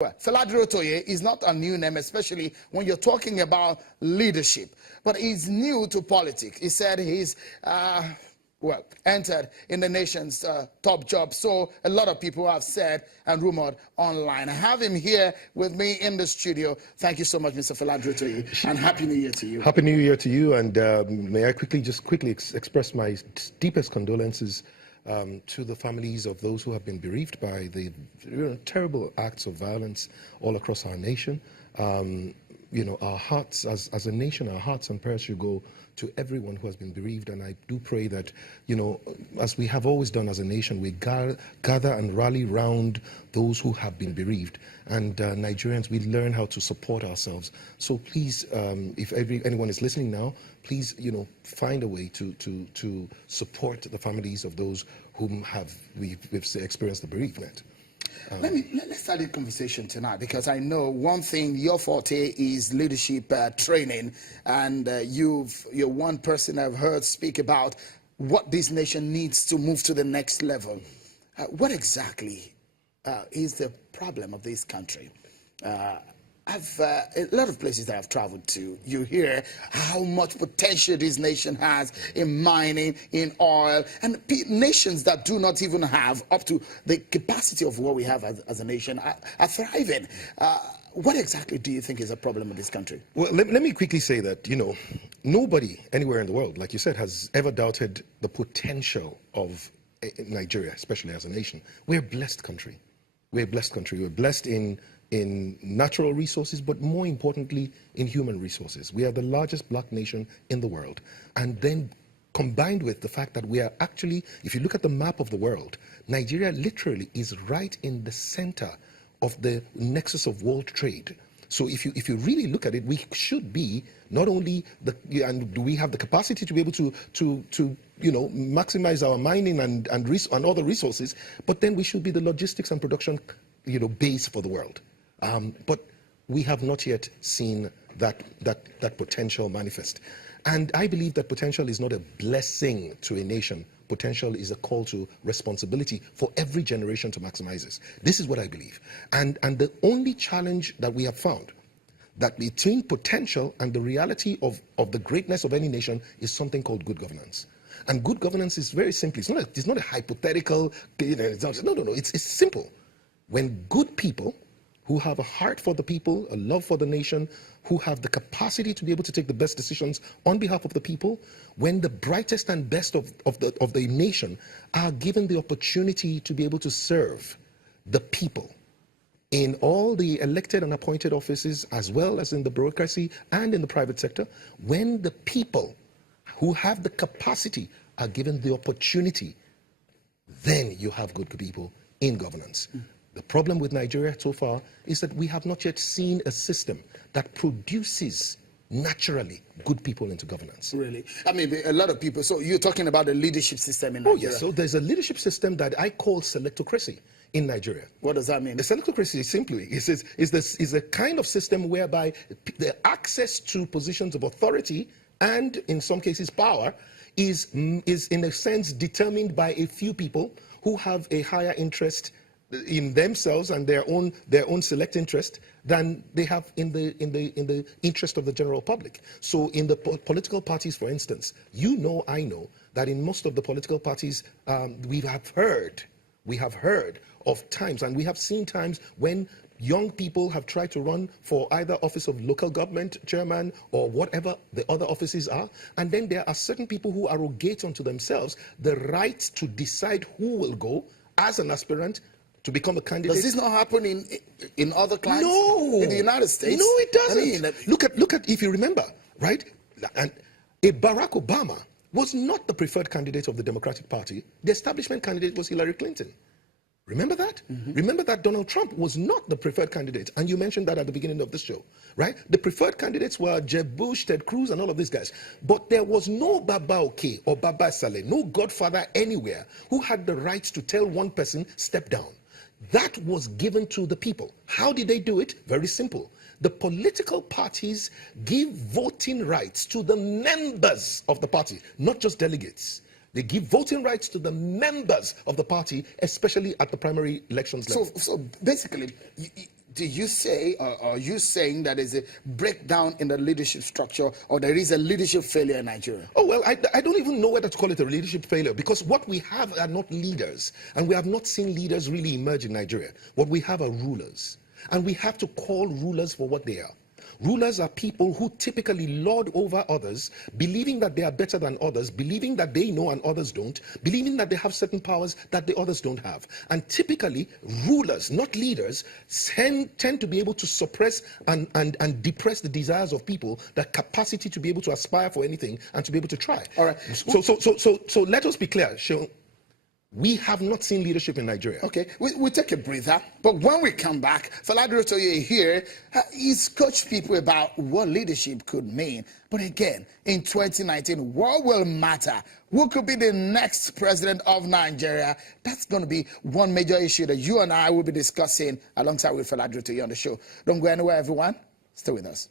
Well, Fela Durotoye is not a new name, especially when you're talking about leadership. But he's new to politics. He said he's, entered in the nation's top job. So a lot of people have said and rumored online. I have him here with me in the studio. Thank you so much, Mr. Fela Durotoye, and Happy New Year to you. Happy New Year to you, and may I quickly express my deepest condolences to the families of those who have been bereaved by the terrible acts of violence all across our nation. Our hearts, as a nation, our hearts and prayers should go to everyone who has been bereaved. And I do pray that, as we have always done as a nation, we gather and rally round those who have been bereaved. And Nigerians, we learn how to support ourselves. So please, if anyone is listening now, please, find a way to support the families of those whom we've experienced the bereavement. Let's start the conversation tonight, because I know one thing, your forte is leadership training, and you're one person I've heard speak about what this nation needs to move to the next level. What exactly is the problem of this country? A lot of places that I've traveled to, you hear how much potential this nation has in mining, in oil, and nations that do not even have up to the capacity of what we have as a nation are thriving. What exactly do you think is a problem with this country? Well, let me quickly say that, nobody anywhere in the world, like you said, has ever doubted the potential of Nigeria, especially as a nation. We're a blessed country. We're a blessed country. We're blessed in natural resources, but more importantly, in human resources. We are the largest black nation in the world. And then combined with the fact that we are actually, if you look at the map of the world, Nigeria literally is right in the center of the nexus of world trade. So if you really look at it, we should be not only and do we have the capacity to be able to maximize our mining and other resources, but then we should be the logistics and production base for the world. But we have not yet seen that potential manifest. And I believe that potential is not a blessing to a nation. Potential is a call to responsibility for every generation to maximize this. This is what I believe. And the only challenge that we have found, that between potential and the reality of the greatness of any nation, is something called good governance. And good governance is very simple. It's not a hypothetical, no. It's simple. When good people who have a heart for the people, a love for the nation, who have the capacity to be able to take the best decisions on behalf of the people, when the brightest and best of the nation are given the opportunity to be able to serve the people in all the elected and appointed offices, as well as in the bureaucracy and in the private sector, when the people who have the capacity are given the opportunity, then you have good people in governance. The problem with Nigeria so far is that we have not yet seen a system that produces naturally good people into governance. Really? I mean, a lot of people, so you're talking about the leadership system in Nigeria? Oh, yes. So there's a leadership system that I call selectocracy in Nigeria. What does that mean? The selectocracy is a kind of system whereby the access to positions of authority and, in some cases, power is in a sense determined by a few people who have a higher interest in themselves and their own select interest than they have in the interest of the general public. So in the political parties, for instance, I know that in most of the political parties, we have heard of times, and we have seen times when young people have tried to run for either office of local government chairman or whatever the other offices are, and then there are certain people who arrogate unto themselves the right to decide who will go as an aspirant to become a candidate. Does this not happen in other countries? No. In the United States? No, it doesn't. I mean, look at if you remember, right? And Barack Obama was not the preferred candidate of the Democratic Party. The establishment candidate was Hillary Clinton. Remember that? Mm-hmm. Remember that Donald Trump was not the preferred candidate, and you mentioned that at the beginning of the show, right? The preferred candidates were Jeb Bush, Ted Cruz, and all of these guys. But there was no Baba Oke or Baba Saleh, no godfather anywhere who had the right to tell one person, step down. That was given to the people. How did they do it? Very simple. The political parties give voting rights to the members of the party, not just delegates. They give voting rights to the members of the party, especially at the primary elections level. So basically, do you say, or are you saying that there's a breakdown in the leadership structure, or there is a leadership failure in Nigeria? Oh, well, I don't even know whether to call it a leadership failure, because what we have are not leaders, and we have not seen leaders really emerge in Nigeria. What we have are rulers, and we have to call rulers for what they are. Rulers are people who typically lord over others, believing that they are better than others, believing that they know and others don't, believing that they have certain powers that the others don't have. And typically, rulers, not leaders, tend to be able to suppress and depress the desires of people, the capacity to be able to aspire for anything and to be able to try. All right. So let us be clear, Seun. We have not seen leadership in Nigeria. Okay, we take a breather, but when we come back, Fela Durotoye here, he's coached people about what leadership could mean. But again, in 2019, what will matter? Who could be the next president of Nigeria? That's going to be one major issue that you and I will be discussing alongside with Fela Durotoye on the show. Don't go anywhere, everyone. Stay with us.